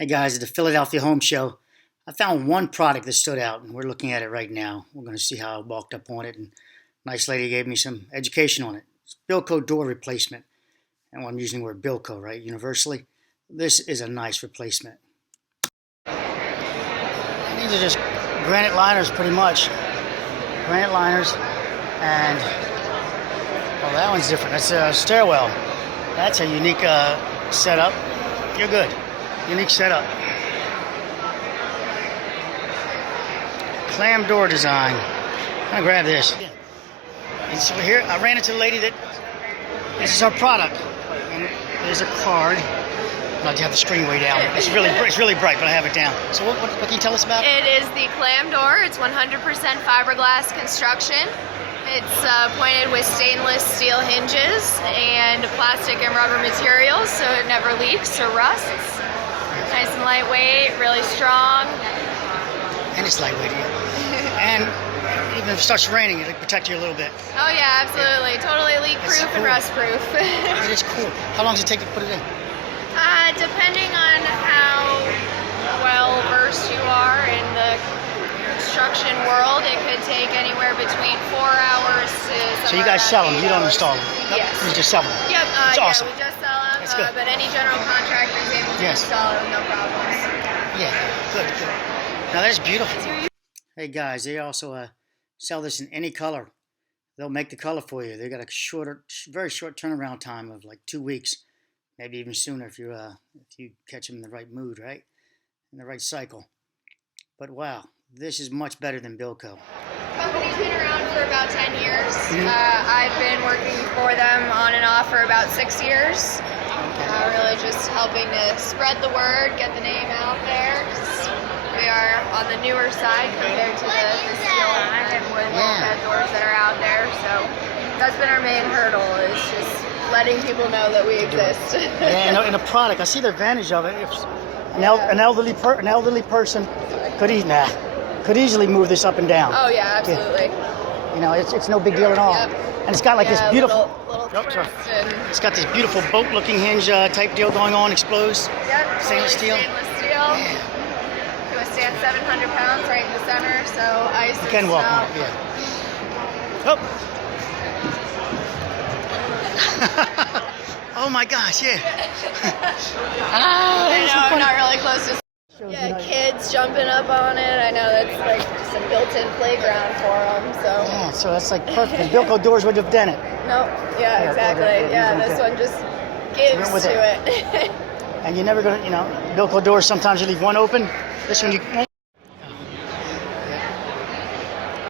Hey guys, at the Philadelphia Home Show, I found one product that stood out, and we're looking at it right now. We're going to see how I walked up on it, and a nice lady gave me some education on it. It's Bilco door replacement, and I'm using the word Bilco, right, universally. This is a nice replacement. And these are just granite liners, pretty much. Granite liners, and well, that one's different. That's a stairwell. That's a unique setup. You're good. Unique setup. ClamDoor design. I'm gonna grab this. And so here, I ran into the lady that this is our product. And there's a card. I'll have the screen way down. It's really bright, but I have it down. So what can you tell us about it? It is the ClamDoor. It's 100% fiberglass construction. It's pointed with stainless steel hinges and plastic and rubber materials, so it never leaks or rusts. Nice and lightweight, really strong. And it's lightweight, yeah. And even if it starts raining, it'll protect you a little bit. Oh yeah, absolutely. Yeah. Totally leak-proof and rust-proof. It is cool. How long does it take to put it in? Depending on how well versed you are in the construction world, it could take anywhere between 4 hours to. So you guys sell them, you don't install them? Yes. You just sell them? Yep. It's awesome. Yeah, we just sell them, That's good. But any general contractor is able to install them, no problems. Yeah, good. Now that's beautiful. Hey guys, they also sell this in any color. They'll make the color for you. They got a very short turnaround time of like 2 weeks. Maybe even sooner if you catch them in the right mood, right? In the right cycle. But wow, this is much better than Bilco. The company's been around for about 10 years. I've been working for them on and off for about 6 years. Really just helping to spread the word, get the name out there. We are on the newer side compared to the steel and wood bulkhead doors that are out there. So that's been our main hurdle, is just letting people know that we exist. Yeah, and a product. I see the advantage of it. If an elderly person could easily move this up and down. Oh yeah, absolutely. Yeah. You know, it's no big deal at all. Yep. And it's got like this beautiful. It's got this beautiful boat-looking hinge type deal going on, exposed. Yep. Stainless steel. Stainless steel. To withstand 700 pounds right in the center, so ice and You can walk on it, yeah. Oh my gosh, yeah. I know, I'm not really close to. Yeah, kids jumping up on it. I know that's like just a built-in playground for them. So. Yeah, so that's like perfect. Bilco doors would have done it. Nope. Yeah, exactly. Yeah, this one just gives to it. And you're never gonna, Bilco doors. Sometimes you leave one open. This one you won't.